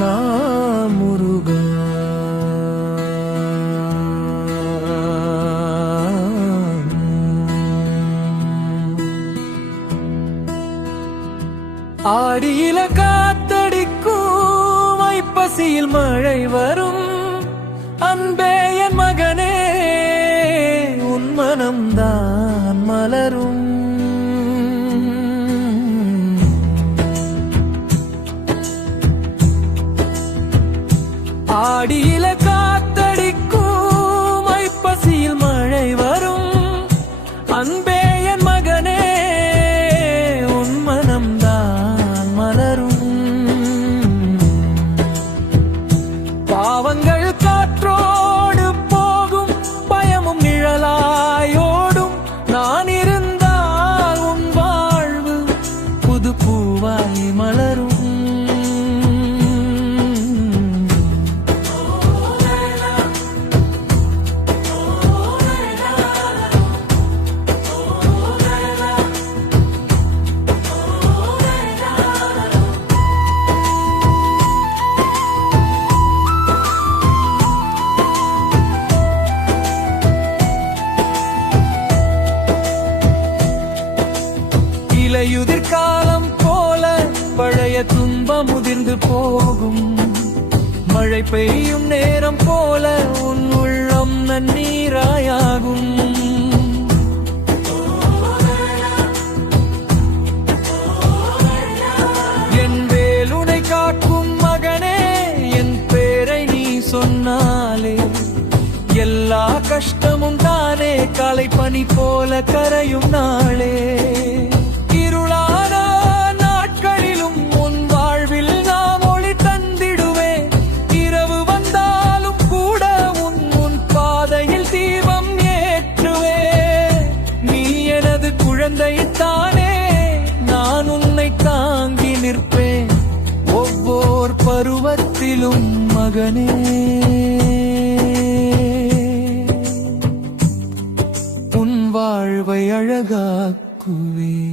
நாம் முருகா. ஆடியில காத்தடிக்கும் ஐப்பசியில் மழை வரும். அன்பே என் மகனே உன் மனம்தான் மலரும். ஆடியில காத்தடிக்கும் ஐப்பசியில் மழை வரும். அன்பே என் மகனே உன் மனம்தான் மலரும். பாவங்கள் காற்றோடு போகும், பயமும் நிழலாயோடும். நான் இருந்தால் உன் வாழ்வு புது பூவாய் மலரும். இலையுதிர் காலம் போல பழைய துன்பம் முதிர்ந்து போகும். மழை பெய்யும் நேரம் போல உன் உள்ளம் நன்னீராயாகும். என் வேலுனை காக்கும் மகனே, என் பேரை நீ சொன்னாலே எல்லா கஷ்டமும் தானே காலை பனி போல கரையும் நாளே. குழந்தைத்தானே நான் உன்னை தாங்கி நிற்பேன் ஒவ்வொரு பருவத்திலும் மகனே. உன் வாழ்வை அழகாக்குவேன்.